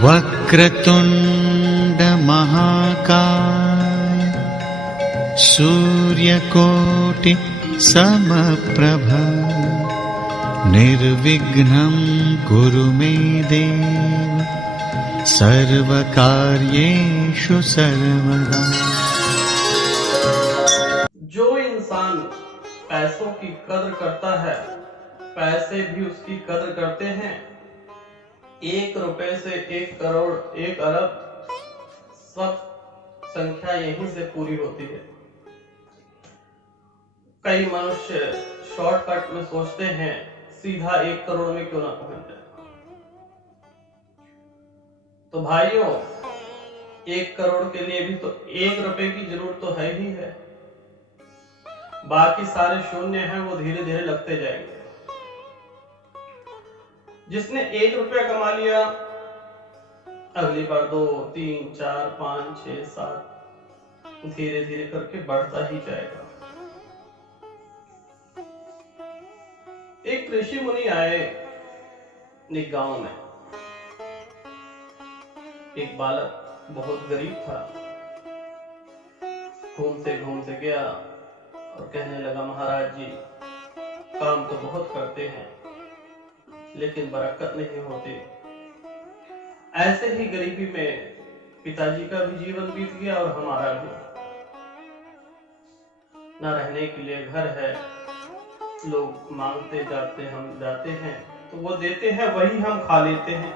वक्रतुंड महाकाय सूर्यकोटि समप्रभ निर्विघ्नं कुरु मे देव सर्वकार्येषु सर्वदा। जो इंसान पैसों की कद्र करता है, पैसे भी उसकी कद्र करते हैं। 1 रुपए से 1 करोड़ 1 अरब सब संख्या यहीं से पूरी होती है। कई मनुष्य शॉर्टकट में सोचते हैं सीधा 1 करोड़ में क्यों ना पहुंच जाए। तो भाइयों, 1 करोड़ के लिए भी तो 1 रुपए की जरूरत तो है ही है। बाकी सारे शून्य हैं, वो धीरे धीरे लगते जाएंगे। जिसने 1 रुपया कमा लिया, अगली बार 2, 3, 4, 5, 6, 7 धीरे धीरे करके बढ़ता ही जाएगा। एक ऋषि मुनि आए एक गांव में। एक बालक बहुत गरीब था। घूमते घूमते गया और कहने लगा, महाराज जी, काम तो बहुत करते हैं लेकिन बरकत नहीं होती। ऐसे ही गरीबी में पिताजी का भी जीवन बीत गया और हमारा भी। न रहने के लिए घर है, लोग मांगते जाते, हम जाते हैं तो वो देते हैं, वही हम खा लेते हैं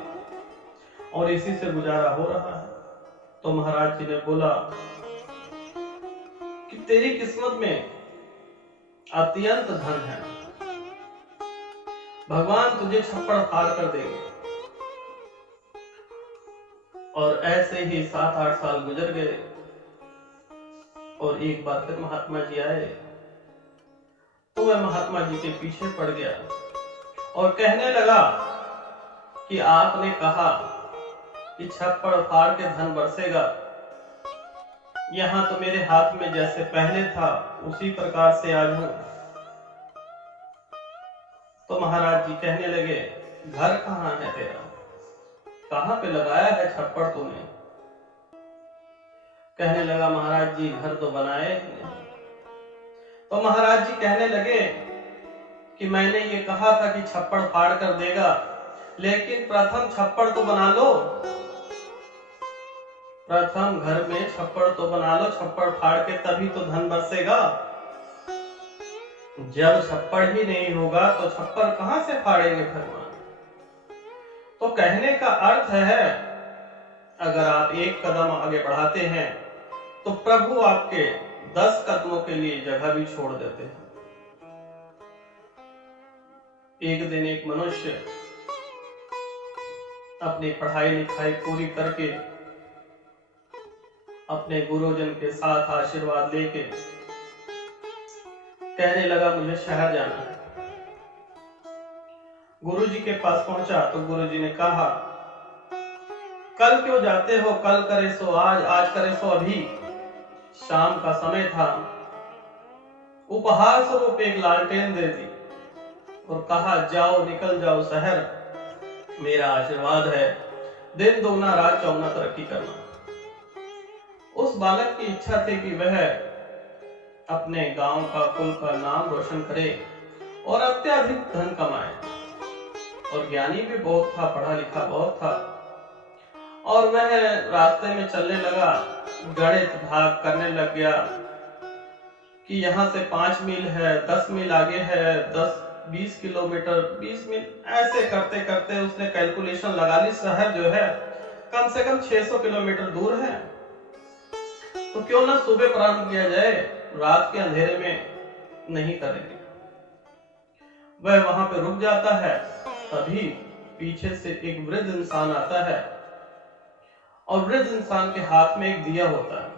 और इसी से गुजारा हो रहा है। तो महाराज जी ने बोला कि तेरी किस्मत में अत्यंत धन है, भगवान तुझे छप्पड़ फाड़ कर देंगे। और ऐसे ही 7-8 साल गुजर गए और एक बार फिर महात्मा जी आए तो वह महात्मा जी के पीछे पड़ गया और कहने लगा कि आपने कहा कि छप्पड़ फाड़ के धन बरसेगा, यहां तो मेरे हाथ में जैसे पहले था उसी प्रकार से आज हूं। तो महाराज जी कहने लगे, घर कहां है तेरा, कहां पे लगाया है छप्पड़ तूने? कहने लगा, महाराज जी, घर तो बनाए ही नहीं। तो महाराज जी कहने लगे कि मैंने ये कहा था कि छप्पड़ फाड़ कर देगा, लेकिन प्रथम छप्पड़ तो बना लो, प्रथम घर में छप्पड़ तो बना लो, छप्पड़ फाड़ के तभी तो धन बरसेगा। जब छप्पड़ ही नहीं होगा तो छप्पड़ कहां से फाड़ेंगे भगवान? तो कहने का अर्थ है, अगर आप 1 कदम आगे बढ़ाते हैं तो प्रभु आपके 10 कदमों के लिए जगह भी छोड़ देते हैं। एक दिन एक मनुष्य अपनी पढ़ाई लिखाई पूरी करके अपने गुरुजन के साथ आशीर्वाद लेके कहने लगा, मुझे शहर जाना है। गुरुजी के पास पहुंचा तो गुरुजी ने कहा, कल क्यों जाते हो, कल करे सो आज, आज करे सो अभी। शाम का समय था। उपहार स्वरूप एक लालटेन दे दी और कहा, जाओ, निकल जाओ शहर, मेरा आशीर्वाद है, दिन दोगुना रात चौगुना तरक्की करना। उस बालक की इच्छा थी कि वह अपने गांव का, कुल का नाम रोशन करे और अत्यधिक धन कमाए। और ज्ञानी भी बहुत था, पढ़ा लिखा बहुत था। और वह रास्ते में चलने लगा, गणित भाग करने लग गया कि यहाँ से 5 मील है, 10 मील आगे है, 10-20 किलोमीटर, 20 मील, ऐसे करते करते उसने कैलकुलेशन लगा ली, शहर जो है कम से कम 600 किलोमीटर दूर है। तो क्यों ना सुबह प्रारंभ किया जाए, रात के अंधेरे में नहीं करेंगे। वह वहां पे रुक जाता है, तभी पीछे से एक वृद्ध इंसान आता है और वृद्ध इंसान के हाथ में एक दिया होता है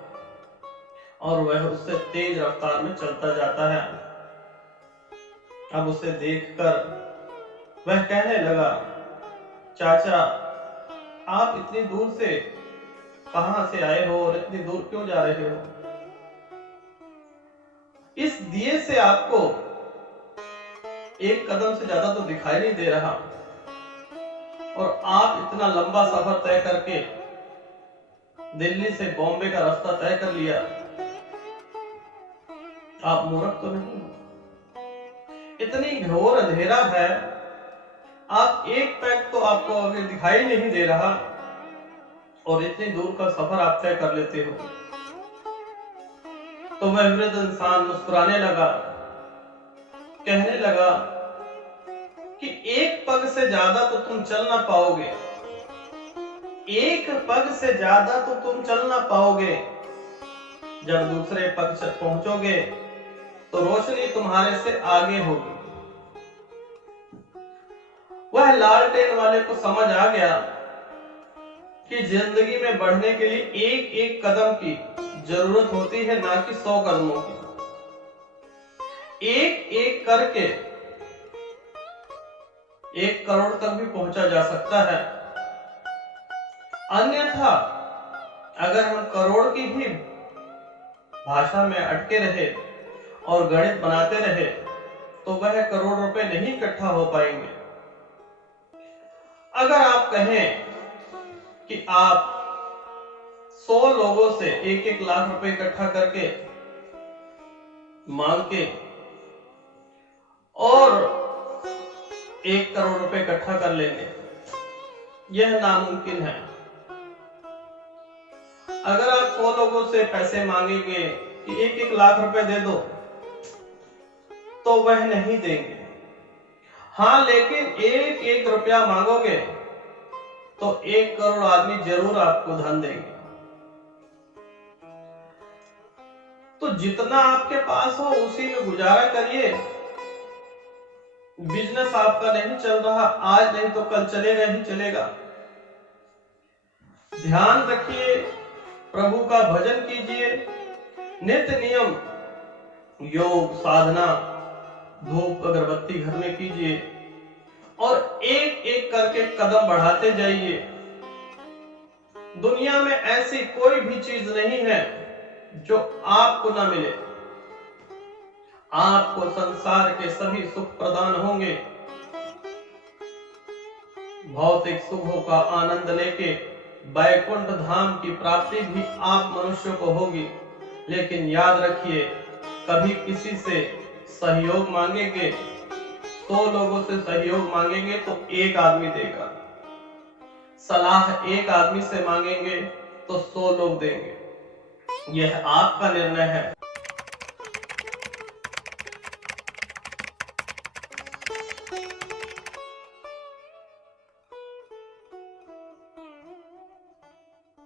और वह उससे तेज रफ्तार में चलता जाता है। अब उसे देखकर वह कहने लगा, चाचा, आप इतनी दूर से कहां से आए हो और इतनी दूर क्यों जा रहे हो? इस दिए से आपको 1 कदम से ज्यादा तो दिखाई नहीं दे रहा। और आप इतना लंबा सफर तय करके दिल्ली से बॉम्बे का रास्ता तय कर लिया, आप मूर्ख तो नहीं हो? इतनी घोर अंधेरा है, आप एक पैक तो आपको अभी दिखाई नहीं दे रहा और इतनी दूर का सफर आप तय कर लेते हो। तो वह वृद्ध इंसान मुस्कुराने लगा, कहने लगा कि एक पग से ज्यादा तो तुम चल ना पाओगे, एक पग से ज्यादा तो तुम चल ना पाओगे। जब दूसरे पग तक पहुंचोगे तो रोशनी तुम्हारे से आगे होगी। वह लालटेन वाले को समझ आ गया कि जिंदगी में बढ़ने के लिए एक एक कदम की जरूरत होती है, ना कि 100 कदमों की। एक एक करके 1 करोड़ तक भी पहुंचा जा सकता है। अन्यथा अगर हम करोड़ की ही भाषा में अटके रहे और गणित बनाते रहे तो वह करोड़ रुपए नहीं इकट्ठा हो पाएंगे। अगर आप कहें कि आप 100 लोगों से 1-1 लाख रुपए इकट्ठा करके मांग के और 1 करोड़ रुपए इकट्ठा कर लेंगे, यह नामुमकिन है। अगर आप 100 लोगों से पैसे मांगेंगे कि 1-1 लाख रुपए दे दो, तो वह नहीं देंगे। हाँ, लेकिन 1-1 रुपया मांगोगे तो 1 करोड़ आदमी जरूर आपको धन देंगे। तो जितना आपके पास हो उसी में गुजारा करिए। बिजनेस आपका नहीं चल रहा, आज नहीं तो कल चलेगा ही चलेगा। ध्यान रखिए, प्रभु का भजन कीजिए, नित्य नियम योग साधना धूप अगरबत्ती घर में कीजिए और एक एक करके कदम बढ़ाते जाइए। दुनिया में ऐसी कोई भी चीज नहीं है जो आपको ना मिले। आपको संसार के सभी सुख प्रदान होंगे। भौतिक सुखों का आनंद लेके वैकुंठ धाम की प्राप्ति भी आप मनुष्य को होगी। लेकिन याद रखिए, कभी किसी से सहयोग मांगेंगे, 100 लोगों से सहयोग मांगेंगे तो 1 आदमी देगा। सलाह 1 आदमी से मांगेंगे तो 100 लोग देंगे। यह आपका निर्णय है।